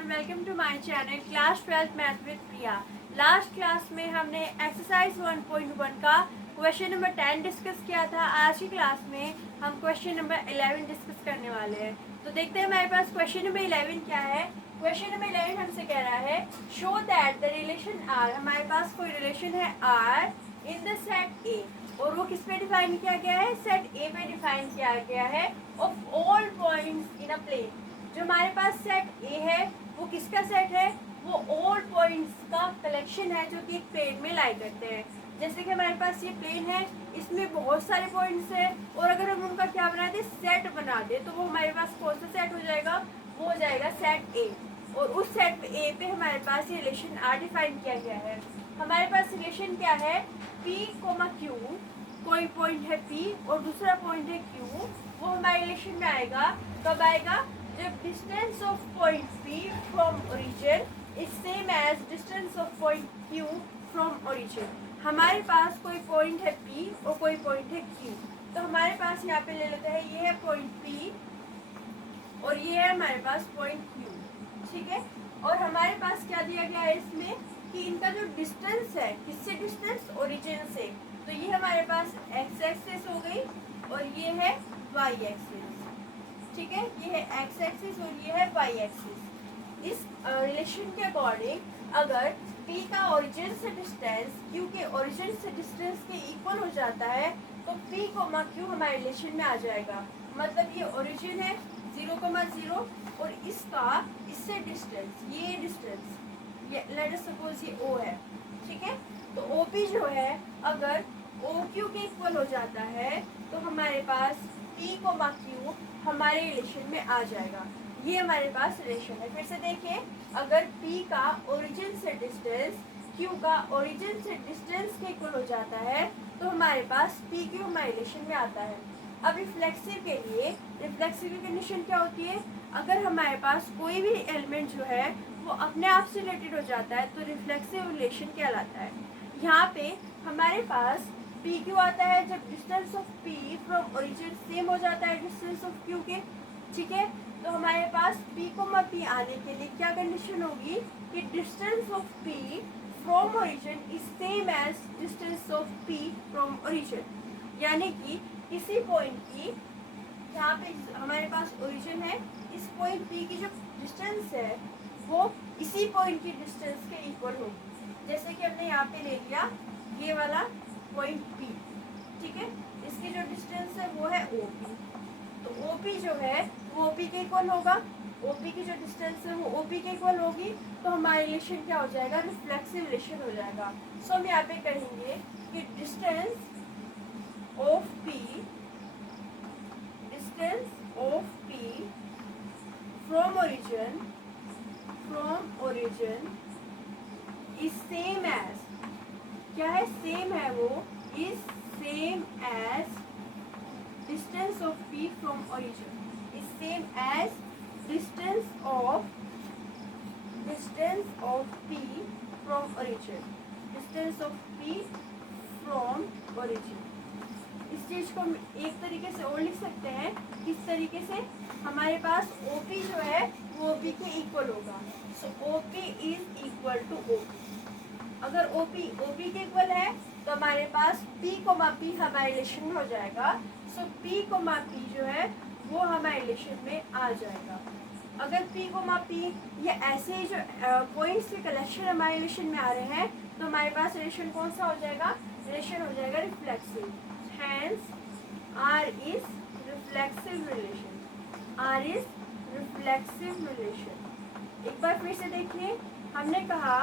Everyone, welcome to my channel class 12 math with Priya. Last class में हमने exercise 1.1 का question number 10 discuss किया था। आज की क्लास में हम क्वेश्चन नंबर 11 डिस्कस करने वाले हैं। तो देखते हैं हमारे पास क्वेश्चन नंबर 11 क्या है। क्वेश्चन नंबर 11 हमसे कह रहा है show that the relation R. हमारे पास कोई रिलेशन है R in the set A, और वो किस पे डिफाइन किया गया है, सेट ए पे डिफाइन किया गया है, of all points in a plane. जो हमारे पास सेट ए है वो किसका सेट है, वो ऑल पॉइंट्स का कलेक्शन है जो कि एक प्लेन में लाई करते हैं। जैसे कि हमारे पास ये प्लेन है, इसमें बहुत सारे पॉइंट्स हैं, और अगर हम उनका क्या बना दे, सेट बना दे, तो वो हमारे पास कौन सा सेट हो जाएगा, वो हो जाएगा सेट ए। और उस सेट ए पे हमारे पास ये रिलेशन आर डिफाइन किया गया है। हमारे पास रिलेशन क्या है, पी कोमा क्यू, कोई पॉइंट है पी और दूसरा पॉइंट है क्यू, वो हमारे रिलेशन में आएगा। कब आएगा, जब distance of point P from origin is same as distance of point Q from origin. हमारे पास कोई पॉइंट है पी और कोई पॉइंट है क्यू, तो हमारे पास यहाँ पे ले लेते हैं, ये है पॉइंट पी और ये है हमारे पास पॉइंट क्यू, ठीक है। और हमारे पास क्या दिया गया है इसमें कि इनका जो डिस्टेंस है, किससे डिस्टेंस, ओरिजिन से, तो ये हमारे पास एक्स एक्सिस हो गई और ये है वाई एक्सिस, ठीक है। ये है एक्स एक्सिस और ये है वाई एक्सिस। इस रिलेशन के अकॉर्डिंग अगर P का ओरिजिन से डिस्टेंस Q के ओरिजिन से डिस्टेंस के इक्वल हो जाता है तो P कोमा Q हमारे रिलेशन में आ जाएगा। मतलब ये ओरिजिन है 0,0 और इसका इससे डिस्टेंस, ये डिस्टेंस, ये लेट अस सपोज ये O है, ठीक है। तो OP जो है अगर OQ के इक्वल हो जाता है तो हमारे पास P कोमा Q हमारे रिलेशन में आ जाएगा। ये हमारे पास रिलेशन है। फिर से देखिए, अगर P का ओरिजिन से डिस्टेंस Q का ओरिजिन से डिस्टेंस के इक्वल हो जाता है तो हमारे पास PQ हमारे रिलेशन में आता है। अब रिफ्लेक्सिव के लिए रिफ्लेक्सिव की कंडीशन क्या होती है, अगर हमारे पास कोई भी एलिमेंट जो है वो अपने आप से रिलेटेड हो जाता है तो रिफ्लेक्सिव रिलेशन कहलाता है। यहाँ पे हमारे पास PQ आता है जब distance of P from origin same हो जाता है डिस्टेंस ऑफ Q के, ठीक है। तो हमारे पास P कोमा P आने के लिए क्या कंडीशन होगी कि distance of P from origin is same as distance of P from origin. यानी कि किसी पॉइंट की, यहाँ पे हमारे पास ओरिजिन है, इस पॉइंट P की जो डिस्टेंस है वो इसी पॉइंट की डिस्टेंस के इक्वल होगी। जैसे कि हमने यहाँ पे ले लिया ये वाला पॉइंट P, ठीक है, इसकी जो डिस्टेंस है वो है OP, तो OP जो है वो OP के इक्वल होगा। OP की जो डिस्टेंस है वो OP के इक्वल होगी, तो हमारा रिलेशन क्या हो जाएगा, रिफ्लेक्सिव रिलेशन हो जाएगा। सो हम यहाँ पे कहेंगे कि distance of P, distance of P from origin is same as, क्या है, सेम है, वो is same as distance of P from origin is same as distance of P from origin, distance of P from origin। इस चीज को हम एक तरीके से और लिख सकते हैं, किस तरीके से, हमारे पास OP जो है वो OP के इक्वल होगा। So OP is equal to OP। अगर OP के इक्वल है तो हमारे पास P कोमा P हमारे रिलेशन में हो जाएगा। सो P कोमा P जो है वो हमारे रिलेशन में आ जाएगा। अगर P कोमा P ये ऐसे ही जो पॉइंट्स के कलेक्शन हमारे रिलेशन में आ रहे हैं तो हमारे पास रिलेशन कौन सा हो जाएगा, रिलेशन हो जाएगा reflexive. Hence R is reflexive relation, R is reflexive relation. एक बार फिर से देखिए, हमने कहा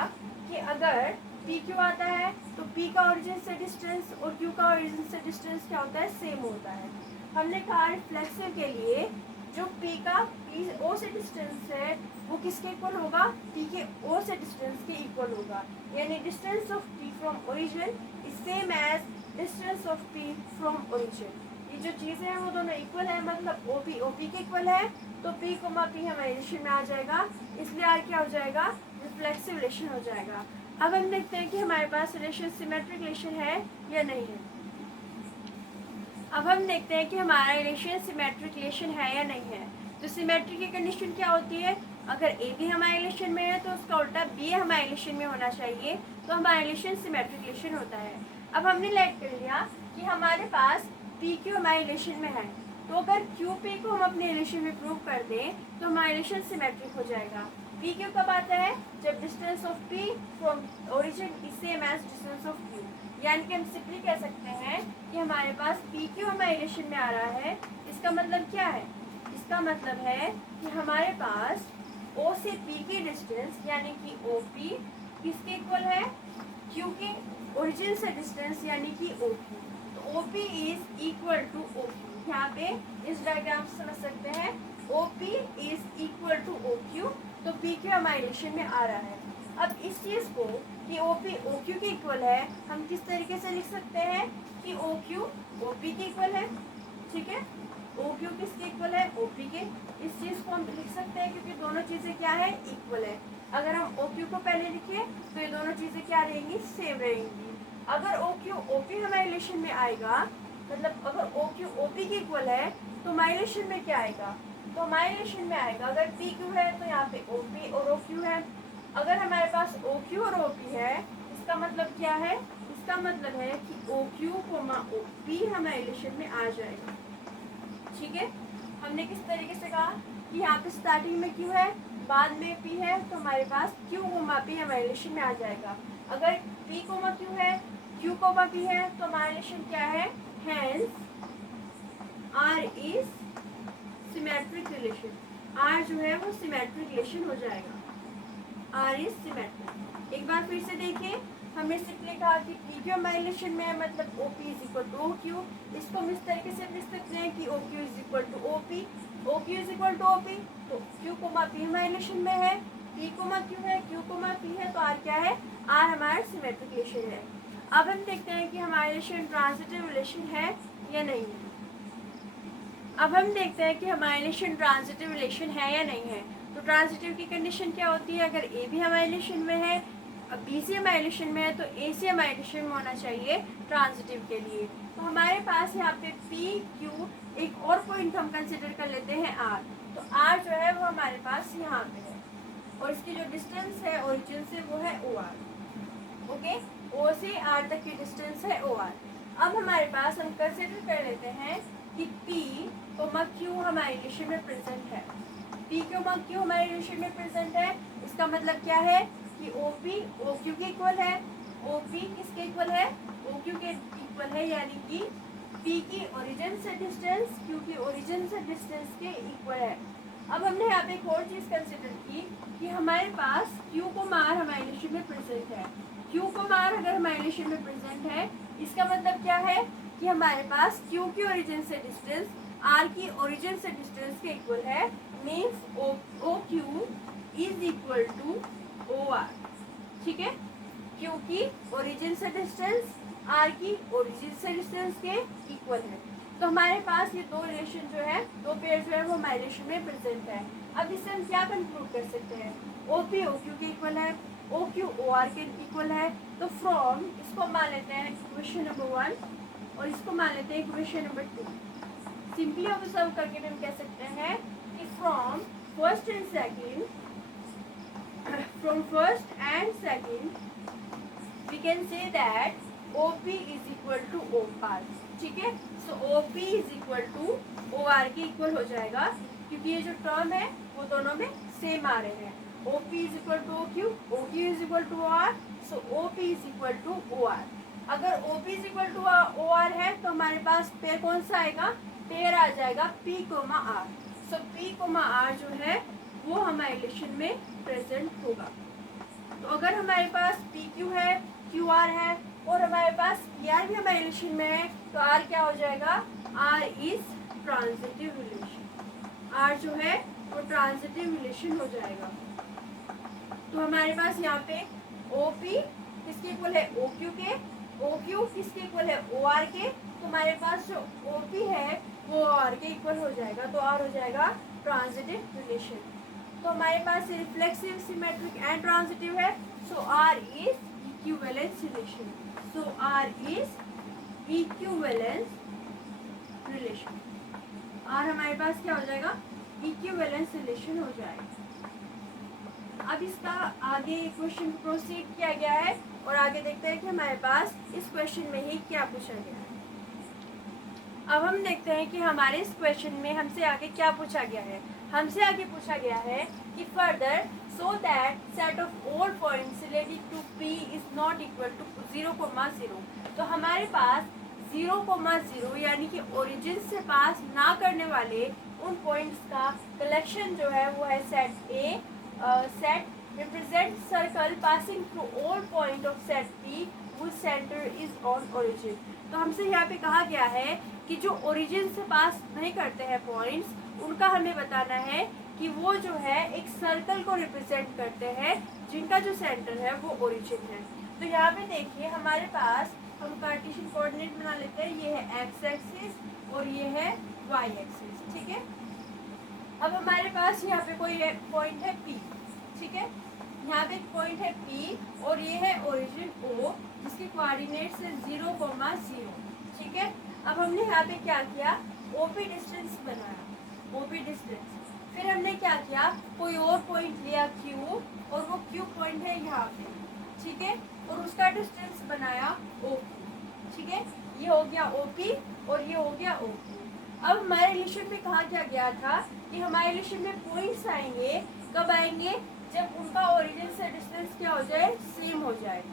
कि अगर PQ आता है तो P का ओरिजिन से डिस्टेंस और Q का ओरिजिन से डिस्टेंस क्या होता है, सेम होता है। हमने कहा रिफ्लेक्सिव के लिए जो P का O से डिस्टेंस है वो किसके इक्वल होगा, P के O से डिस्टेंस के इक्वल होगा। यानी distance of P from origin is same as distance of P from origin. ये जो चीज़ें हैं वो दोनों इक्वल है, मतलब OP के इक्वल है, तो P कोमा P हमारे रिलेशन में आ जाएगा, इसलिए R क्या हो जाएगा, रिफ्लेक्सिव रिलेशन हो जाएगा। अब हम देखते हैं कि हमारे पास रिलेशन सिमेट्रिक रिलेशन है या नहीं है। अब हम देखते हैं कि हमारा रिलेशन सिमेट्रिक रिलेशन है या नहीं है। तो सिमेट्री की कंडीशन क्या होती है, अगर ए भी हमारे रिलेशन में है तो उसका उल्टा बी हमारे रिलेशन में होना चाहिए, तो हमारा रिलेशन सिमेट्रिक रिलेशन होता है। अब हमने लेट कर लिया कि हमारे पास पी क्यू हमारे रिलेशन में है, तो अगर क्यू पी को हम अपने रिलेशन में प्रूव कर दें तो हमारा रिलेशन सिमेट्रिक हो जाएगा। पी क्यू कब आता है? जब distance of P from origin is same as distance of Q, यानी कि हम सिंपली कह सकते हैं कि हमारे पास पी क्यू हमारे रिलेशन में आ रहा है। इसका मतलब क्या है? इसका मतलब है कि हमारे पास ओ से पी की डिस्टेंस यानी कि ओ पी किसके इक्वल है? क्यू के ओरिजिन से डिस्टेंस यानी कि ओ पी। तो O P is equal to O Q. यहाँ पे इस डायग्राम से समझ सकते हैं O P is equal to O Q, तो पी क्यू हमारे रिलेशन में आ रहा है। अब इस चीज़ को कि ओ पी ओ क्यू के इक्वल है हम किस तरीके से लिख सकते हैं कि ओ क्यू ओ पी के इक्वल है। ठीक है, ओ क्यू किसके इक्वल है? ओ पी के। इस चीज़ को हम लिख सकते हैं क्योंकि दोनों चीज़ें क्या है? इक्वल है। अगर हम ओ क्यू को पहले लिखें तो ये दोनों चीज़ें क्या रहेंगी? सेम रहेंगी। अगर ओ क्यू ओ पी हमारे रिलेशन में आएगा, मतलब अगर ओ क्यू ओ पी के इक्वल है तो हमारे रिलेशन में क्या आएगा? तो हमारे रिलेशन में आएगा अगर पी क्यू है तो यहाँ पे ओ पी और ओ क्यू है। अगर हमारे पास ओ क्यू और ओ पी है इसका मतलब क्या है? इसका मतलब है कि O Q comma O P हमारे रिलेशन में आ जाएगा। ठीक है, हमने किस तरीके से कहा कि यहाँ पे स्टार्टिंग में क्यू है, बाद में पी है, तो हमारे पास क्यू कोमा पी हमारे रिलेशन में आ जाएगा। अगर पी कोमा क्यू है, क्यू कोमा पी है, तो हमारा रिलेशन क्या है? Hence R is symmetric relation. R जो है वो सिमेट्रिक रिलेशन हो जाएगा। R is symmetric. एक बार फिर से देखिए, हमने सिंपली कहा कि पी क्यू हमारे रिलेशन में है, मतलब O P is equal to O Q. इसको हम इस तरीके से लिख सकते हैं कि O Q is equal to O P. O Q is equal to O P, तो क्यू कोमा पी हमारे रिलेशन में है, पी कोमा क्यू है, क्यू कोमा पी है, तो आर क्या है? आर हमारा सिमेट्रिक रिलेशन है। अब हम देखते हैं कि हमारा रिलेशन ट्रांजिटिव रिलेशन है या नहीं है। अब हम देखते हैं कि हमारा रिलेशन ट्रांजिटिव रिलेशन है या नहीं है। तो ट्रांजिटिव की कंडीशन क्या होती है? अगर ए भी हमारे रिलेशन में है, अब बी सी हमारे रिलेशन में है, तो ए सी हमारे रिलेशन में होना चाहिए ट्रांजिटिव के लिए। तो हमारे पास यहाँ पे पी क्यू, एक और पॉइंट हम कंसिडर कर लेते हैं आर। तो आर जो है वो हमारे पास यहाँ पे है और इसकी जो डिस्टेंस है ओरिजिन से वो है ओ आर। ओके, ओ से आर तक की डिस्टेंस है ओ आर। अब हमारे पास हम कंसिडर कर लेते हैं कि P कोमा Q हमारे रिलेशन में प्रेजेंट है। P कोमा Q हमारे रिलेशन में प्रेजेंट है, इसका मतलब क्या है कि OP OQ के इक्वल है। OP किसके इक्वल है? OQ के इक्वल है, यानी कि P की ओरिजिन से डिस्टेंस Q की ओरिजिन से डिस्टेंस के इक्वल है। अब हमने यहाँ पे एक और चीज़ कंसिडर की कि हमारे पास Q को मार हमारे रिलेशन में प्रेजेंट है। Q को मार अगर हमारे रिलेशन में प्रेजेंट है, इसका मतलब क्या है कि हमारे पास Q की ओरिजिन से डिस्टेंस R की ओरिजिन से डिस्टेंस के इक्वल है, means O Q is equal to O R. ठीक है, Q की ओरिजिन से डिस्टेंस R की ओरिजिन से डिस्टेंस के इक्वल है। तो हमारे पास ये दो रिलेशन जो है, दो पेयर जो है वो हमारे रिलेशन में प्रेजेंट है। अब इससे हम क्या कंक्लूड कर सकते हैं? ओ पी ओ क्यू के इक्वल है, ओ क्यू ओ आर के इक्वल है। तो फ्रॉम इसको मान लेते हैं इक्वेशन नंबर 1 और इसको मान लेते हैं इक्वेशन नंबर 2। सिंपली ऑब्जर्व करके हम कह सकते हैं कि from first and second we can say that OP is equal to OR। ठीक है, सो OP is equal to OR के इक्वल हो जाएगा क्योंकि ये जो टर्म है वो दोनों में सेम आ रहे हैं। OP is equal to OQ, OQ is equal to OR, so OP is equal to OR। अगर OP is equal to OR है तो हमारे पास पेयर कौन सा आएगा? पेयर आ जाएगा P, R। सो P, R जो है वो हमारे रिलेशन में प्रेजेंट होगा। तो अगर हमारे पास PQ है, QR है और हमारे पास PR भी हमारे रिलेशन में है, तो R क्या हो जाएगा? R is transitive relation. R जो है वो ट्रांजिटिव रिलेशन हो जाएगा। तो हमारे पास यहाँ पे OP किसके इक्वल है? OQ के। OQ किसके इक्वल है? OR के। तो हमारे पास जो OP है वो R के इक्वल हो जाएगा, तो R हो जाएगा ट्रांजिटिव रिलेशन। तो हमारे पास रिफ्लेक्सिव, सिमेट्रिक एंड ट्रांजिटिव है, सो R is equivalence relation. So R is equivalence relation. R हमारे पास क्या हो जाएगा? इक्विवेलेंस रिलेशन हो जाएगा। अब इसका आगे क्वेश्चन प्रोसीड किया गया है और आगे देखते हैं कि हमारे पास इस क्वेश्चन में ही क्या पूछा गया है। अब हम देखते हैं कि हमारे इस क्वेश्चन में हमसे आगे क्या पूछा गया है। हमसे आगे पूछा गया है कि further so that set of all points related to P is not equal to 0,0। तो हमारे पास 0,0 यानी कि ओरिजिन से पास ना करने वाले उन पॉइंट्स का कलेक्शन जो है वो है set A. Set represent circle passing through all point of set P whose center is on origin। तो हमसे यहाँ पे कहा गया है कि जो ओरिजिन से पास नहीं करते हैं पॉइंट्स, उनका हमें बताना है कि वो जो है एक सर्कल को रिप्रेजेंट करते हैं जिनका जो सेंटर है वो ओरिजिन है। तो यहाँ पे देखिए हमारे पास हम कार्टेशियन कोऑर्डिनेट बना लेते हैं। ये है एक्स एक्सिस और ये है वाई एक्सिस, ठीक है। अब हमारे पास यहाँ पे कोई पॉइंट है P, ठीक है। यहाँ पे एक पॉइंट है P और ये है ओरिजिन O जिसके कोऑर्डिनेट्स है 0,0, ठीक है। अब हमने यहाँ पे क्या किया, OP डिस्टेंस बनाया, OP डिस्टेंस। फिर हमने क्या किया, कोई और पॉइंट लिया Q और वो Q पॉइंट है यहाँ पे, ठीक है, और उसका डिस्टेंस बनाया OQ, ठीक है। ये हो गया OP और ये हो गया OQ। अब हमारे रिलेशन में कहा क्या गया था कि हमारे रिलेशन में पॉइंट्स आएंगे, कब आएंगे, जब उनका ओरिजिन से डिस्टेंस क्या हो जाए, सेम हो जाए।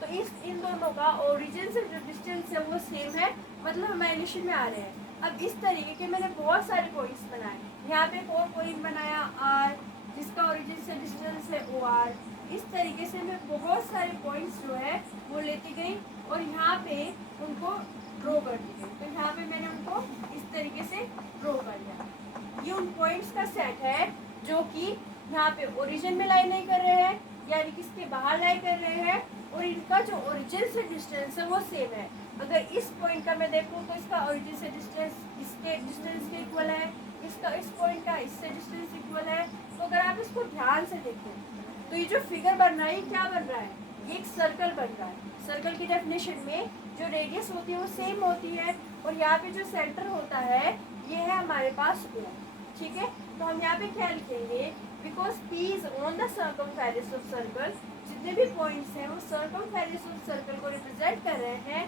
तो इन दोनों का ओरिजिन से जो डिस्टेंस है वो सेम है, मतलब हमारे रिलेशन में आ रहे हैं। अब इस तरीके के मैंने बहुत सारे पॉइंट्स बनाए। यहाँ पे 4 पॉइंट बनाया R जिसका ओरिजिन से डिस्टेंस है OR। इस तरीके से मैं बहुत सारे पॉइंट्स जो है वो लेती गई और यहाँ पे उनको ड्रॉ कर दी गई। तो यहाँ पे मैंने उनको इस तरीके से ड्रॉ कर लिया। ये उन पॉइंट्स का सेट है जो कि यहाँ पे ओरिजिन में लाई नहीं कर रहे हैं, यानी कि इसके बाहर लाई कर रहे हैं, और इनका जो ओरिजिन से डिस्टेंस है वो सेम है। अगर इस पॉइंट का मैं देखूँ तो इसका ओरिजिन से डिस्टेंस इसके डिस्टेंस के इक्वल है, इसका इस पॉइंट का इससे डिस्टेंस इक्वल है। तो अगर आप इसको ध्यान से देखें तो ये जो फिगर बन रहा है ये क्या बन रहा है, ये एक सर्कल बन रहा है। सर्कल की डेफिनेशन में जो रेडियस होती है वो सेम होती है और यहाँ पे जो सेंटर होता है ये है हमारे पास O, ठीक है। तो हम यहाँ पे क्या लिखेंगे, because P is on the circumference of circle. जितने भी पॉइंट्स हैं वो सर्कमफेरेंस ऑफ सर्कल को रिप्रेजेंट कर रहे हैं।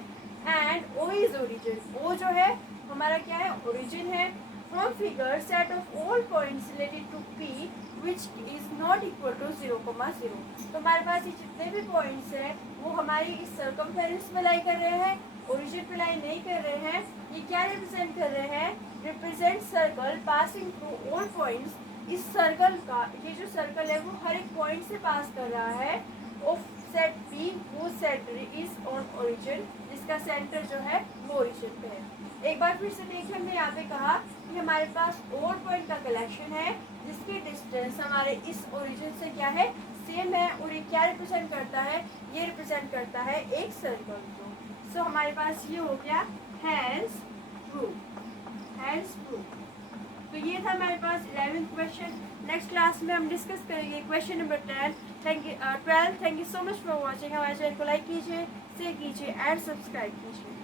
And O is origin, O जो है हमारा क्या है, ओरिजिन है। From figure set of all points related to P which is not equal to 0,0। तो हमारे पास ये जितने भी पॉइंट्स हैं वो हमारी इस सर्कमफेरेंस में लाई कर रहे हैं, ओरिजिन पे लाई नहीं कर रहे हैं। ये क्या रिप्रेजेंट कर रहे हैं, represent circle passing through all points. इस सर्कल का ये जो सर्कल है वो हर एक पॉइंट से पास कर रहा है of set P whose center is on origin, जिसका सेंटर जो है वो ओरिजिन पे है। एक बार फिर से देखिए, हमने यहाँ पे कहा कि हमारे पास और पॉइंट का कलेक्शन है जिसकी डिस्टेंस हमारे इस ओरिजिन से क्या है, सेम है। और ये क्या रिप्रेजेंट करता है, ये रिप्रेजेंट करता है एक सर्कल को। सो हमारे पास ये हो गया हैंस प्रूफ, हैंस प्रूफ। तो ये था हमारे पास 11th क्वेश्चन। नेक्स्ट क्लास में हम डिस्कस करेंगे question number 12। Thank you so much for watching. हमारे चैनल को लाइक कीजिए, शेयर कीजिए एंड सब्सक्राइब कीजिए।